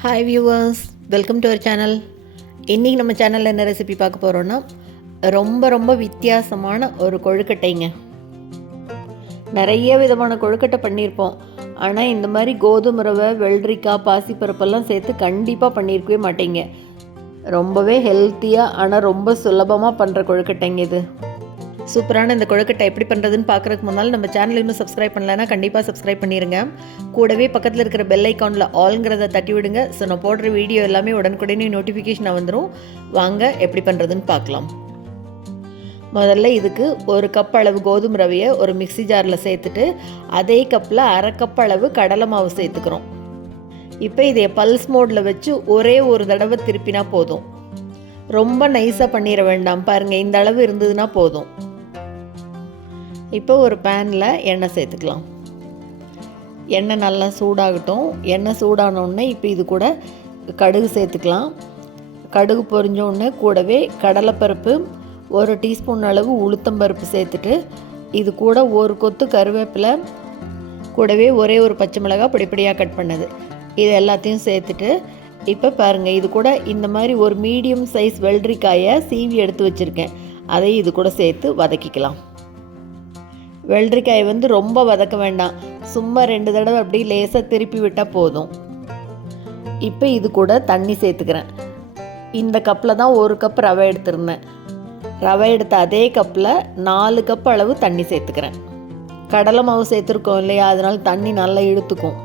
Hi viewers welcome to our channel இன்றைக்கி நம்ம சேனலில் என்ன ரெசிபி பார்க்க போகிறோன்னா ரொம்ப ரொம்ப வித்தியாசமான ஒரு கொழுக்கட்டைங்க. நிறைய விதமான கொழுக்கட்டை பண்ணியிருப்போம். ஆனால் இந்த மாதிரி கோதுமை ரவை வெள்ளரிக்காய் பாசிப்பருப்பெல்லாம் சேர்த்து கண்டிப்பாக பண்ணியிருக்கவே மாட்டீங்க. ரொம்பவே ஹெல்த்தியாக ஆனால் ரொம்ப சுலபமாக பண்ணுற கொழுக்கட்டைங்க இது. சூப்பரான இந்த கொழுக்கட்டை எப்படி பண்ணுறதுன்னு பார்க்குறதுக்கு முன்னால் நம்ம சேனல் இன்னும் சப்ஸ்கிரைப் பண்ணலன்னா கண்டிப்பாக சப்ஸ்கிரைப் பண்ணிடுங்க கூடவே பக்கத்தில் இருக்கிற பெல் ஐக்கானில் ஆல்ங்கிறத தட்டி விடுங்க. ஸோ நான் போடுற வீடியோ எல்லாமே உடனுக்குடனே நோட்டிஃபிகேஷனாக வந்துடும் வாங்க எப்படி பண்ணுறதுன்னு பார்க்கலாம். முதல்ல இதுக்கு ஒரு கப் அளவு கோதுமை ரவையை ஒரு மிக்ஸி ஜாரில் சேர்த்துட்டு அதே கப்பில் அரை கப் அளவு கடலை மாவு சேர்த்துக்கிறோம். இப்போ இதை பல்ஸ் மோடில் வச்சு ஒரே ஒரு தடவை திருப்பினா போதும். ரொம்ப நைஸாக பண்ணிட வேண்டாம். பாருங்கள் இந்த அளவு இருந்ததுன்னா போதும். இப்போ ஒரு பேனில் எண்ணெய் சேர்த்துக்கலாம். எண்ணெய் நல்லா சூடாகட்டும். எண்ணெய் சூடானோடனே இப்போ இது கூட கடுகு சேர்த்துக்கலாம். கடுகு பொரிஞ்சோடனே கூடவே கடலைப்பருப்பு ஒரு டீஸ்பூன் அளவு உளுத்தம்பருப்பு சேர்த்துட்டு இது கூட ஒரு கொத்து கருவேப்பிலை கூடவே ஒரே ஒரு பச்சை மிளகாய் படிப்படியாக கட் பண்ணது. இது எல்லாத்தையும் சேர்த்துட்டு இப்போ பாருங்கள் இது கூட இந்த மாதிரி ஒரு மீடியம் சைஸ் வெள்ளரிக்காயை சீவி எடுத்து வச்சுருக்கேன். அதை இது கூட சேர்த்து வதக்கிக்கலாம். வெள்ளரிக்காயை வந்து ரொம்ப வதக்க வேண்டாம். சும்மா ரெண்டு தடவை அப்படி லேசாக திருப்பி விட்டால் போதும். இப்போ இது கூட தண்ணி சேர்த்துக்கிறேன். இந்த கப்பில் தான் ஒரு கப் ரவை எடுத்திருந்தேன். ரவை எடுத்த அதே கப்பில் நாலு கப் அளவு தண்ணி சேர்த்துக்கிறேன். கடலை மாவு சேர்த்துருக்கோம் இல்லையா? அதனால் தண்ணி நல்லா இழுத்துக்கும்.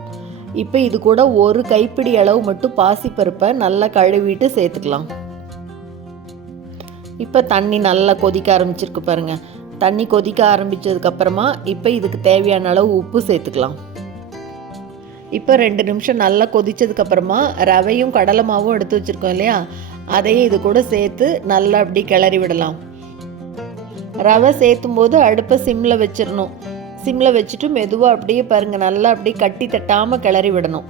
இப்போ இது கூட ஒரு கைப்பிடி அளவு மட்டும் பாசிப்பருப்பை நல்லா கழுவிட்டு சேர்த்துக்கலாம். இப்போ தண்ணி நல்லா கொதிக்க ஆரம்பிச்சிருக்கு பாருங்கள் தண்ணி கொதிக்க ஆரம்பித்ததுக்கப்புறமா இப்போ இதுக்கு தேவையான அளவு உப்பு சேர்த்துக்கலாம். இப்போ ரெண்டு நிமிஷம் நல்லா கொதித்ததுக்கப்புறமா ரவையும் கடலை மாவும் எடுத்து வச்சுருக்கோம் இல்லையா? அதையும் இது கூட சேர்த்து நல்லா அப்படி கிளறி விடலாம். ரவை சேர்த்தும் போது அடுப்பை சிம்மில் வச்சிடணும். சிம்மில் வச்சுட்டு மெதுவாக அப்படியே பாருங்கள் நல்லா அப்படியே கட்டி தட்டாமல் கிளறி விடணும்.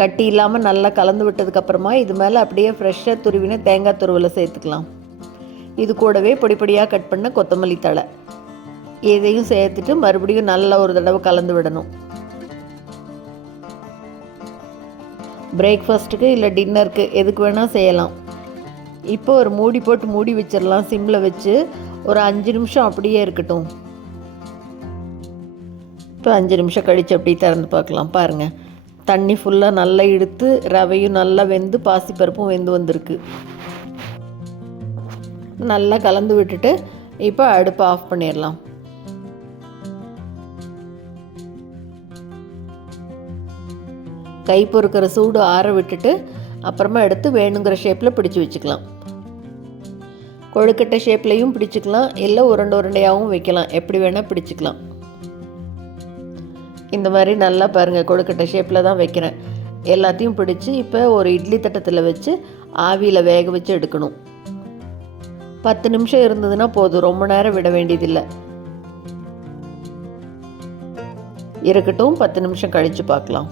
கட்டி இல்லாமல் நல்லா கலந்து விட்டதுக்கப்புறமா இது மேலே அப்படியே ஃப்ரெஷ்ஷாக துருவின தேங்காய் துருவில் சேர்த்துக்கலாம். இது கூடவே பொடிப்பொடியாக கட் பண்ண கொத்தமல்லி தழை. இதையும் சேர்த்துட்டு மறுபடியும் நல்லா ஒரு தடவை கலந்து விடணும். பிரேக்ஃபாஸ்ட்டுக்கு இல்லை டின்னருக்கு எதுக்கு வேணால் செய்யலாம். இப்போ ஒரு மூடி போட்டு மூடி வச்சிடலாம். சிம்மில் வச்சு ஒரு அஞ்சு நிமிஷம் அப்படியே இருக்கட்டும். இப்போ அஞ்சு நிமிஷம் கழித்து அப்படியே திறந்து பார்க்கலாம். பாருங்கள் தண்ணி ஃபுல்லாக நல்லா இழுத்து ரவையும் நல்லா வெந்து பாசிப்பருப்பும் வெந்து வந்திருக்கு. நல்லா கலந்து விட்டுட்டு இப்போ அடுப்பை ஆஃப் பண்ணிடலாம். கை பொறுக்கிற சூடு ஆற விட்டுட்டு அப்புறமா எடுத்து வேணுங்கிற ஷேப்பில் பிடிச்சி வச்சுக்கலாம். கொழுக்கட்டை ஷேப்லேயும் பிடிச்சிக்கலாம். இல்லை உருண்டை உருண்டையாகவும் வைக்கலாம். எப்படி வேணால் பிடிச்சிக்கலாம். இந்த மாதிரி நல்லா பாருங்கள் கொழுக்கட்டை ஷேப்பில் தான் வைக்கிறேன். எல்லாத்தையும் பிடிச்சி இப்போ ஒரு இட்லி தட்டத்தில் வச்சு ஆவியில் வேக வச்சு எடுக்கணும். பத்து நிமிஷம் இருந்ததுன்னா போதும். ரொம்ப நேரம் விட வேண்டியதில்லை. இருக்கட்டும் பத்து நிமிஷம் கழித்து பார்க்கலாம்.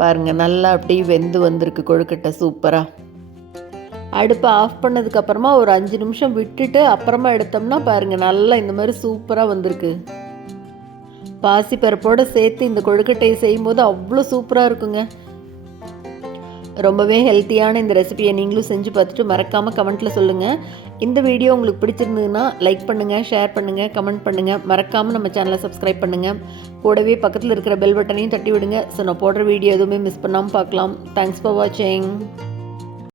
பாருங்கள் நல்லா அப்படியே வெந்து வந்திருக்கு கொழுக்கட்டை சூப்பராக அடுப்பை ஆஃப் பண்ணதுக்கப்புறமா ஒரு அஞ்சு நிமிஷம் விட்டுட்டு அப்புறமா எடுத்தோம்னா பாருங்கள் நல்லா இந்த மாதிரி சூப்பராக வந்திருக்கு. பாசிப்பருப்போடு சேர்த்து இந்த கொழுக்கட்டையை செய்யும்போது அவ்வளோ சூப்பராக இருக்குங்க. ரொம்பவே ஹெல்த்தியான இந்த ரெசிபியை நீங்களும் செஞ்சு பார்த்துட்டு மறக்காமல் கமெண்ட்டில் சொல்லுங்கள் இந்த வீடியோ உங்களுக்கு பிடிச்சிருந்ததுன்னா லைக் பண்ணுங்கள் ஷேர் பண்ணுங்கள் கமெண்ட் பண்ணுங்கள் மறக்காமல் நம்ம சேனலை சப்ஸ்கிரைப் பண்ணுங்கள் கூடவே பக்கத்தில் இருக்கிற பெல் பட்டனையும் தட்டி விடுங்க. ஸோ நான் போடுற வீடியோ எதுவுமே மிஸ் பண்ணாமல் பார்க்கலாம். தேங்க்ஸ் ஃபார் வாட்சிங்